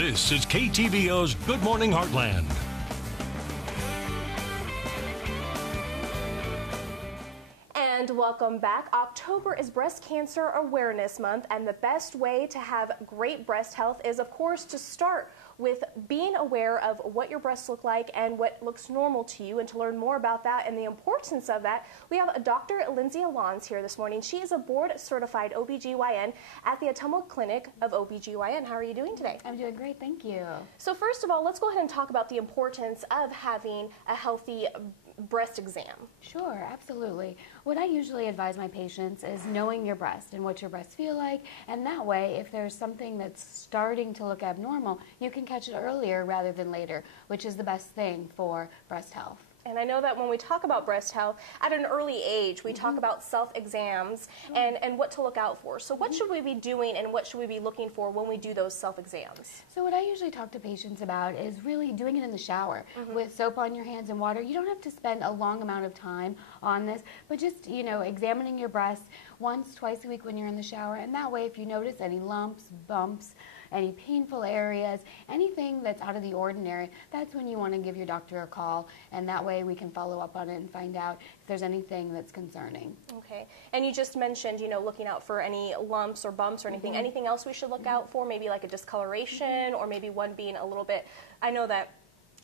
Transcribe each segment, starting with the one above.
This is KTVO's Good Morning Heartland. And welcome back. October is Breast Cancer Awareness Month, and the best way to have great breast health is, of course, to start with being aware of what your breasts look like and what looks normal to you. And to learn more about that and the importance of that, we have Dr. Lindsay Alons here this morning. She is a board-certified OBGYN at the Atomo Clinic of OBGYN. How are you doing today? I'm doing great, thank you. So first of all, let's go ahead and talk about the importance of having a healthy breast exam. Sure, absolutely. What I usually advise my patients is knowing your breast and what your breasts feel like, and that way, if there's something that's starting to look abnormal, you can catch it earlier rather than later, which is the best thing for breast health. And I know that when we talk about breast health, at an early age, we talk about self-exams and what to look out for. So what should we be doing and what should we be looking for when we do those self-exams? So what I usually talk to patients about is really doing it in the shower with soap on your hands and water. You don't have to spend a long amount of time on this, but just, examining your breasts once, twice a week when you're in the shower. And that way, if you notice any lumps, bumps, any painful areas, anything that's out of the ordinary, that's when you want to give your doctor a call, and that way we can follow up on it and find out if there's anything that's concerning. Okay. And you just mentioned, looking out for any lumps or bumps or anything. Anything else we should look out for? Maybe like a discoloration or maybe one being a little bit, I know that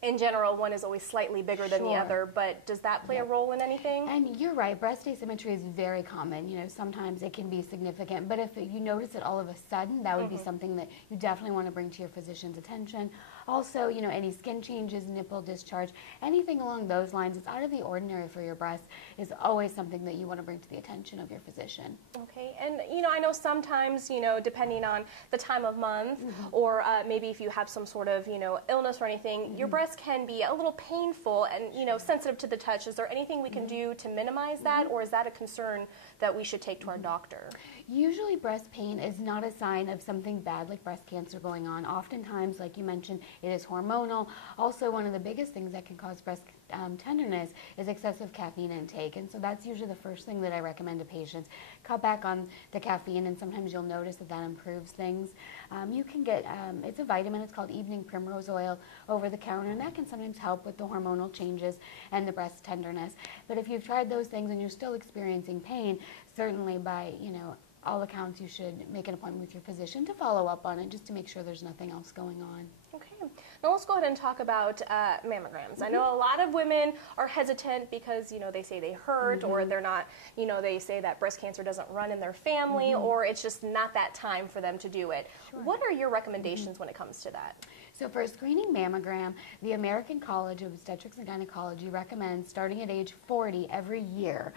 in general, one is always slightly bigger than the other, but does that play a role in anything? And you're right, breast asymmetry is very common. Sometimes it can be significant, but if you notice it all of a sudden, that would be something that you definitely want to bring to your physician's attention. Also, any skin changes, nipple discharge, anything along those lines that's out of the ordinary for your breast is always something that you want to bring to the attention of your physician. Okay, and I know sometimes, depending on the time of month or maybe if you have some sort of, illness or anything, your breast can be a little painful and, sensitive to the touch. Is there anything we can do to minimize that, or is that a concern that we should take to our doctor? Usually breast pain is not a sign of something bad like breast cancer going on. Oftentimes, like you mentioned, it is hormonal. Also, one of the biggest things that can cause breast tenderness is excessive caffeine intake, and so that's usually the first thing that I recommend to patients. Cut back on the caffeine, and sometimes you'll notice that improves things. You can get, it's a vitamin, it's called evening primrose oil over the counter, and that can sometimes help with the hormonal changes and the breast tenderness. But if you've tried those things and you're still experiencing pain, certainly by, all accounts, you should make an appointment with your physician to follow up on it just to make sure there's nothing else going on. Okay. Now let's go ahead and talk about mammograms. I know a lot of women are hesitant because, they say they hurt or they're not, they say that breast cancer doesn't run in their family or it's just not that time for them to do it. Sure. What are your recommendations when it comes to that? So for a screening mammogram, the American College of Obstetrics and Gynecology recommends starting at age 40 every year,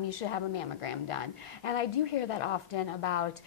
you should have a mammogram done. And I do hear that often about,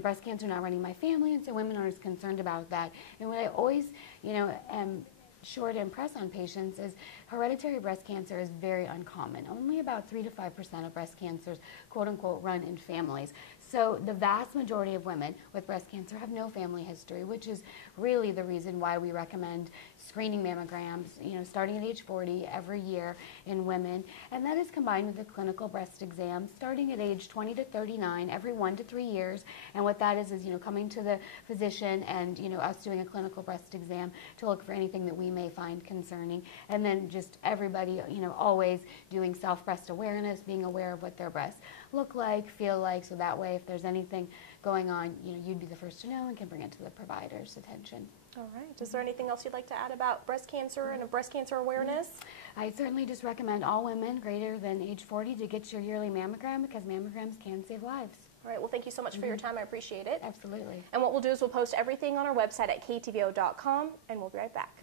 breast cancer not running my family, and so women are as concerned about that. And what I always, am sure to impress on patients is hereditary breast cancer is very uncommon. Only about 3 to 5% of breast cancers, quote unquote, run in families. So the vast majority of women with breast cancer have no family history, which is really the reason why we recommend screening mammograms, starting at age 40 every year in women. And that is combined with a clinical breast exam starting at age 20 to 39 every 1 to 3 years. And what that is, coming to the physician and, us doing a clinical breast exam to look for anything that we may find concerning. And then just everybody, always doing self-breast awareness, being aware of what their breasts look like, feel like, so that way if there's anything going on, you'd be the first to know and can bring it to the provider's attention. All right. Is there anything else you'd like to add about breast cancer and breast cancer awareness? I certainly just recommend all women greater than age 40 to get your yearly mammogram because mammograms can save lives. All right. Well, thank you so much for your time. I appreciate it. Absolutely. And what we'll do is we'll post everything on our website at ktvo.com, and we'll be right back.